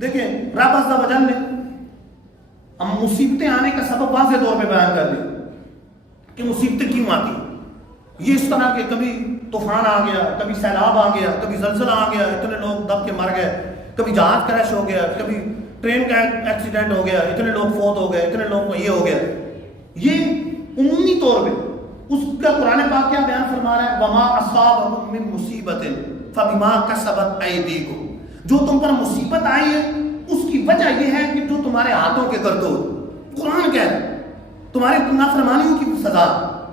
دیکھیں رب عز و جل نے ہم مصیبتیں آنے کا سبب واضح طور پہ بیان کر دیں کہ مصیبتیں کیوں آتی ہیں. یہ اس طرح کے کبھی طوفان آ گیا, کبھی سیلاب آ گیا, کبھی زلزلہ آ گیا, اتنے لوگ دب کے مر گئے, کبھی جہاز کریش ہو گیا, کبھی ٹرین کا ایکسیڈنٹ ہو گیا, اتنے لوگ فوت ہو گئے, اتنے لوگ کو یہ ہو گیا. یہ عمومی طور پہ اس کا قرآن پاک کیا بیان فرما رہا ہے, وما اصابکم من مصیبت فبما کسبت ایدیکم, جو تم پر مصیبت آئی ہے اس کی وجہ یہ ہے کہ جو تمہارے ہاتھوں کے کرتوت. قرآن کہہ رہا ہے تمہارے نافرمانیوں کی سزا,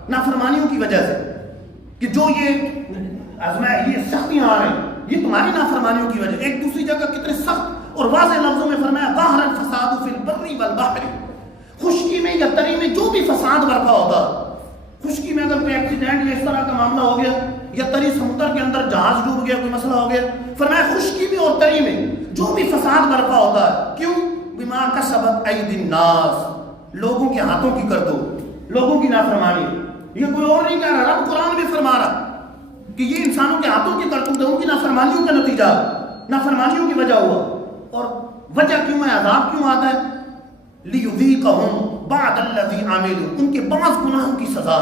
نافرمانیوں کی وجہ سے کہ جو یہ سختیاں آ رہی ہیں یہ تمہاری نافرمانیوں کی وجہ. ایک دوسری جگہ کتنے سخت اور واضح لفظوں میں فرمایا ظاہر الفساد فی البر والبحر, خشکی میں یا تری میں جو بھی فساد برپا ہوتا, خشکی میں اگر کوئی ایکسیڈنٹ یا اس طرح کا معاملہ ہو گیا, یا تری سمندر کے اندر جہاز ڈوب گیا, کوئی مسئلہ ہو گیا, فرمایا خشکی میں اور تری میں جو بھی فساد برپا ہوتا ہے کیوں, بما کسبت ایدی الناس, لوگوں کے ہاتھوں کی کر دو, لوگوں کی نافرمانی. یہ کوئی اور نہیں کہہ رہا, رب قرآن میں فرما رہا کہ یہ انسانوں کے ہاتھوں کی کرتوت ہے, ان کی نافرمانیوں کا نتیجہ, نافرمانیوں کی وجہ ہوا. اور وجہ کیوں ہے, عذاب کیوں آتا ہے, لِيُذِيقَهُمْ بَعْضَ الَّذِي عَمِلُوا, ان کے بعض گناہوں کی سزا,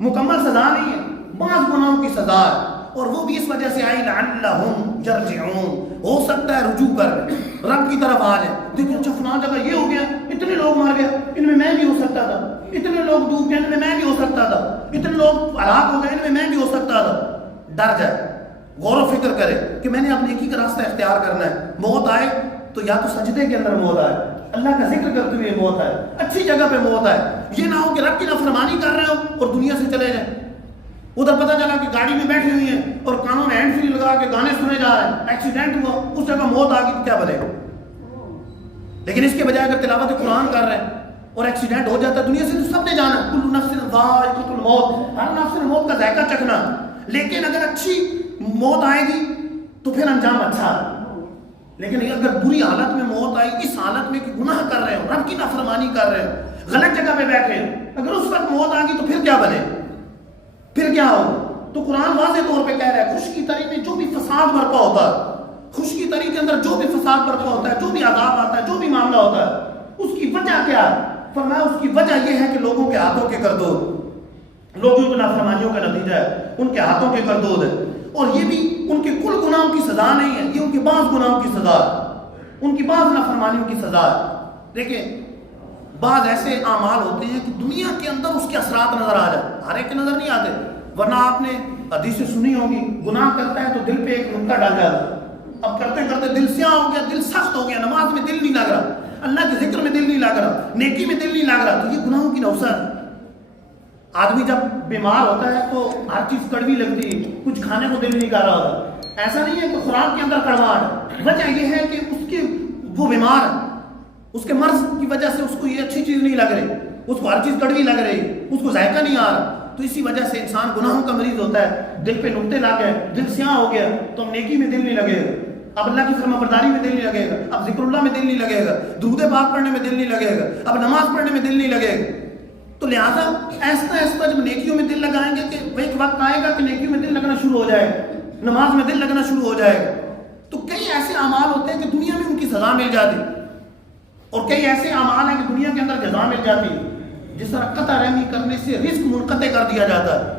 مکمل سزا نہیں ہے, بعض گناہوں کی سزا ہے. اور وہ بھی اس وجہ سے آئی لَعَلَّهُمْ يَرْجِعُونَ, ہو سکتا ہے رجوع کر رب کی طرف آ جائیں. دیکھیں اچھا فلاں جگہ یہ ہو گیا, اتنے لوگ مر گئے, ان میں بھی ہو سکتا تھا, اتنے لوگ ڈوب گئے, ان میں بھی ہو سکتا تھا, اتنے لوگ ہلاک ہو گئے, ان میں بھی ہو سکتا تھا. ڈر جائے, غور و فکر کرے کہ میں نے اپنے نیکی کا راستہ اختیار کرنا ہے. موت آئے تو یا تو سجدے کے اندر موت آئے, اللہ کا ذکر کرتے ہوئے موت آئے, اچھی جگہ پہ موت آئے. یہ نہ ہو کہ رب کی نافرمانی کر رہے ہو اور دنیا سے چلے جائیں. ادھر پتہ چلا کہ گاڑی میں بیٹھی ہوئی ہیں اور کانوں میں ہینڈ فری لگا کے گانے سنے جا رہے ہیں, ایکسیڈنٹ ہوا, اس جگہ موت آ گئی تو کیا بنے گا. لیکن اس کے بجائے اگر تلاوت قرآن کر رہے ہیں اور ایکسیڈنٹ ہو جاتا ہے, دنیا سے تو سب نے جانا, کل نفس ذائقۃ الموت, ہر نفس نے موت کا ذائقہ چکھنا. لیکن اگر اچھی موت آئے گی تو پھر انجام اچھا ہے. لیکن اگر بری حالت میں موت آئی, اس حالت میں کہ گناہ کر رہے ہو, رب کی نافرمانی کر رہے ہو, غلط جگہ پہ بیٹھے ہیں, اگر اس وقت موت آ گئی تو پھر کیا بنے, پھر کیا ہو. تو قرآن واضح طور پہ کہہ رہا ہے خشکی تری میں جو بھی فساد برپا ہوتا ہے, خشکی تری کے اندر جو بھی فساد برپا ہوتا ہے, جو بھی عذاب آتا ہے, جو بھی معاملہ ہوتا ہے, اس کی وجہ کیا ہے. فرمایا اس کی وجہ یہ ہے کہ لوگوں کے ہاتھوں کے کردوت, لوگوں کی نافرمانیوں کا نتیجہ ہے, ان کے ہاتھوں کے کردوت ہے. اور یہ بھی ان کے کل گناہوں کی سزا نہیں ہے, یہ ان کے بعض گناہوں کی سزا ہے, ان کی بعض نافرمانیوں کی سزا ہے. دیکھیں بعض ایسے اعمال ہوتے ہیں کہ دنیا کے اندر اس کے اثرات نظر آ جائے, ہر ایک کے نظر نہیں آتے. ورنہ آپ نے حدیثیں سنی ہوگی, گناہ کرتا ہے تو دل پہ ایک نقطہ ڈال جاتا ہے, اب کرتے کرتے دل سیاہ ہو گیا, دل سخت ہو گیا, نماز میں دل نہیں لگ رہا, اللہ کے ذکر میں دل نہیں لگ رہا, نیکی میں دل نہیں لگ رہا, تو یہ گناہوں کی نوسط ہے. آدمی جب بیمار ہوتا ہے تو ہر چیز کڑوی لگتی ہے, کچھ کھانے کو دل نہیں کر رہا ہوتا. ایسا نہیں ہے کہ خوراک کے اندر کڑواہٹ ہے, وجہ یہ ہے کہ اس کے وہ بیمار ہے, اس کے مرض کی وجہ سے اس کو یہ اچھی چیز نہیں لگ رہی, اس کو ہر چیز کڑوی لگ رہی, اس کو ذائقہ نہیں آ رہا. تو اسی وجہ سے انسان گناہوں کا مریض ہوتا ہے, دل پہ نقطے لگ گئے, دل سیاہ ہو گیا, تو اب نیکی میں دل نہیں لگے گا, اب اللہ کی فرما برداری میں دل نہیں لگے گا, اب ذکر اللہ میں دل نہیں لگے گا, درود پاک پڑھنے میں دل نہیں لگے گا, اب نماز پڑھنے میں دل نہیں لگے گا. تو لہٰذا ایسا ایسا جب نیکیوں میں دل لگائیں گے کہ وہ ایک وقت آئے گا کہ نیکیوں میں دل لگنا شروع ہو جائے گا, نماز میں دل لگنا شروع ہو جائے گا. تو کئی ایسے اعمال ہوتے ہیں کہ دنیا میں ان کی سزا مل جاتی, اور کئی ایسے اعمال ہیں کہ دنیا کے اندر جزا مل جاتی. جس طرح قطع رحمی کرنے سے رزق منقطع کر دیا جاتا ہے,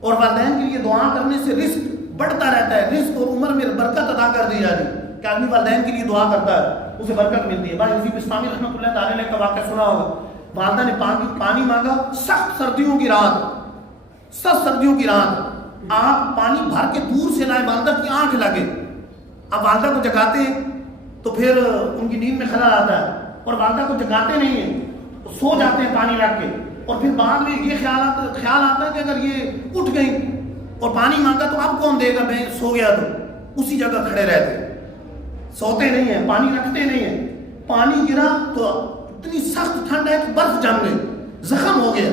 اور والدین کے لیے دعا کرنے سے رزق بڑھتا رہتا ہے, رزق اور عمر میں برکت عطا کر دی جاتی ہے. کہ آدمی والدین کے لیے دعا کرتا ہے اسے برکت ملتی ہے. بھائی یوسف بستامی رحمۃ اللہ تعالی علیہ کا واقعہ سنا ہوگا, والدہ نے پانی مانگا, سخت سردیوں کی رات, سخت سردیوں کی رات, آپ پانی بھر کے دور سے لائے, والدہ کی آنکھ لگے. اب والدہ کو جگاتے ہیں تو پھر ان کی نیند میں خلل آتا ہے, اور والدہ کو جگاتے نہیں ہیں, سو جاتے ہیں پانی رکھ کے. اور پھر بعد میں یہ خیال آتا ہے کہ اگر یہ اٹھ گئی اور پانی مانگا تو اب کون دے گا, میں سو گیا. تو اسی جگہ کھڑے رہتے, سوتے نہیں ہیں, پانی رکھتے نہیں ہیں. پانی گرا تو اتنی سخت ٹھنڈ ہے کہ برف جم گئی, زخم ہو گیا.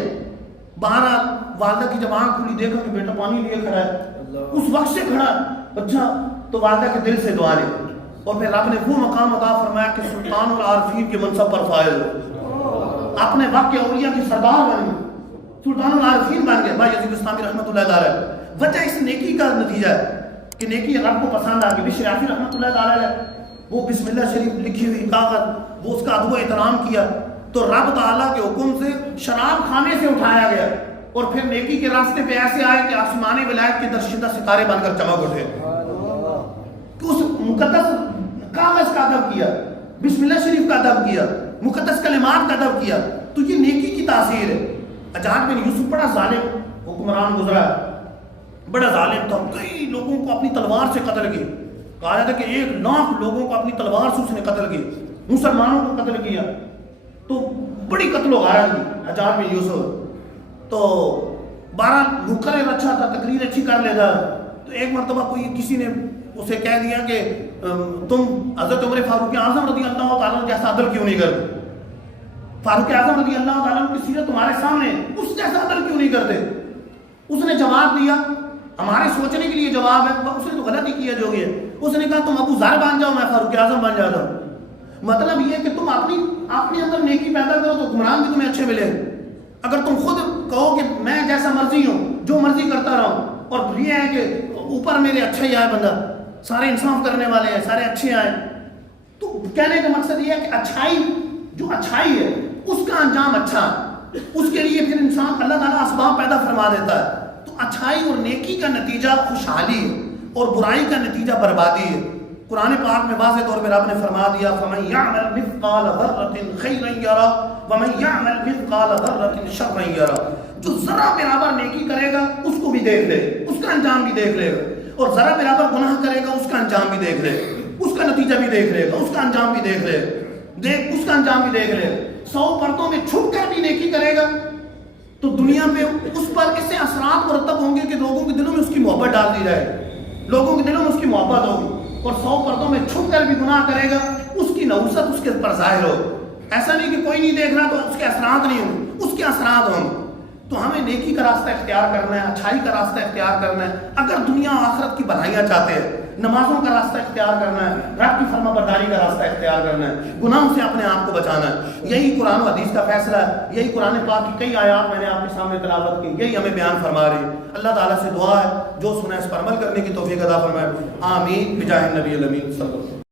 بہرحال والدہ کی جب آنکھ کھلی, دیکھا کہ بیٹا پانی لیے کھڑا ہے, اس وقت سے کھڑا. اچھا, تو والدہ کے دل سے دعا لی, اور پھر رب نے وہ مقام عطا فرمایا کہ سلطان العارفین کے منصب پر فائز ہو, اپنے وقت کے اولیاء کی سردار بن گئے, سلطان العارفین بن گئے. بھائی یزید بستامی رحمۃ اللہ علیہ, وجہ اس نیکی کا نتیجہ ہے کہ نیکی رب کو پسند آ گئی. بشر عافی رحمۃ اللہ علیہ وہ بسم اللہ شریف لکھی ہوئی کاغذ وہ اس کا ادب و احترام کیا تو رب تعالیٰ کے حکم سے شراب خانے سے اٹھایا گیا اور پھر نیکی کے راستے پہ ایسے آئے کہ آسمانی ولایت کے درشدہ ستارے بن کر چمک اٹھے. اس مقدس کاغذ کا ادب کیا, بسم اللہ شریف کا ادب کیا, مقدس کلمات کا ادب کیا, تو یہ نیکی کی تاثیر ہے. حجاج بن یوسف بڑا ظالم حکمران گزرا ہے, بڑا ظالم تھا, کئی لوگوں کو اپنی تلوار سے قتل کیا. کہا جاتا ہے کہ 1,00,000 لوگوں کو اپنی تلوار سے اس نے قتل کیا, مسلمانوں کو قتل کیا. تو بڑی قتل و غارت کی حجاج بن یوسف. تو 12 مقرر اچھا تھا, تقریر اچھی کر لیتا. تو ایک مرتبہ کوئی کسی نے اسے کہہ دیا کہ تم حضرت عمر فاروق اعظم رضی اللہ تعالیٰ جیسا عدل کیوں نہیں کرتے, فاروق اعظم رضی اللہ تعالیٰ کی سیرت تمہارے سامنے, اس جیسا عدل کیوں نہیں کرتے. اس نے جواب دیا, ہمارے سوچنے کے لیے جواب ہے, اس نے تو غلط ہی کیا جو ہے. اس نے کہا تم ابو ذر بن جاؤ, میں فاروق اعظم بن جاتا ہوں. مطلب یہ کہ تم اپنے اندر نیکی پیدا کرو تو حکمران بھی تمہیں اچھے ملے. اگر تم خود کہو کہ میں جیسا مرضی ہوں, جو مرضی کرتا رہوں, اور یہ ہے کہ اوپر میرے اچھا ہی آئے بندہ, سارے انصاف کرنے والے ہیں, سارے اچھے آئے, تو کہنے کا مقصد یہ ہے کہ اچھائی جو اچھائی ہے اس کا انجام اچھا ہے, اس کے لیے پھر انسان اللہ تعالیٰ اسباب پیدا فرما دیتا ہے. تو اچھائی اور نیکی کا نتیجہ خوشحالی ہے اور برائی کا نتیجہ بربادی ہے. قرآن پاک میں واضح طور پر رب نے فرما دیا فَمَن يَعْمَلْ مِثْقَالَ ذَرَّةٍ خَيْرًا يَرَهُ وَمَن يَعْمَلْ مِثْقَالَ ذَرَّةٍ شَرًّا يَرَهُ. جو ذرا برابر نیکی کرے گا اس کو بھی دیکھ لے, اس کا انجام بھی دیکھ لے گا, اور ذرا برابر گناہ کرے گا اس کا انجام بھی دیکھ لے, اس کا نتیجہ بھی دیکھ لے گا, اس کا انجام بھی دیکھ لے, اس کا انجام بھی دیکھ لے. 100 پردوں میں چھپ کر بھی نیکی کرے گا تو دنیا میں اس پر ایسے اثرات مرتب ہوں گے کہ لوگوں کے دلوں میں اس کی محبت ڈال دی جائے, لوگوں کے دلوں میں اس کی محبت ہوگی. اور 100 پردوں میں چھپ کر بھی گناہ کرے گا اس کی نحوست اس کے پر ظاہر ہو. ایسا نہیں کہ کوئی نہیں دیکھ رہا تو اس کے اثرات نہیں ہوں, اس کے اثرات ہوں. تو ہمیں نیکی کا راستہ اختیار کرنا ہے, اچھائی کا راستہ اختیار کرنا ہے. اگر دنیا و آخرت کی بھلائیاں چاہتے ہیں, نمازوں کا راستہ اختیار کرنا ہے, رب کی فرما برداری کا راستہ اختیار کرنا ہے, گناہوں سے اپنے آپ کو بچانا ہے. یہی قرآن و حدیث کا فیصلہ ہے, یہی قرآن پاک کی کئی آیات میں نے آپ کے سامنے تلاوت کی, یہی ہمیں بیان فرما رہی ہے. اللہ تعالیٰ سے دعا ہے جو سنا اس پر عمل کرنے کی توفیق عطا فرمائے. آمین بجاہ النبی الامین صلی اللہ علیہ وسلم.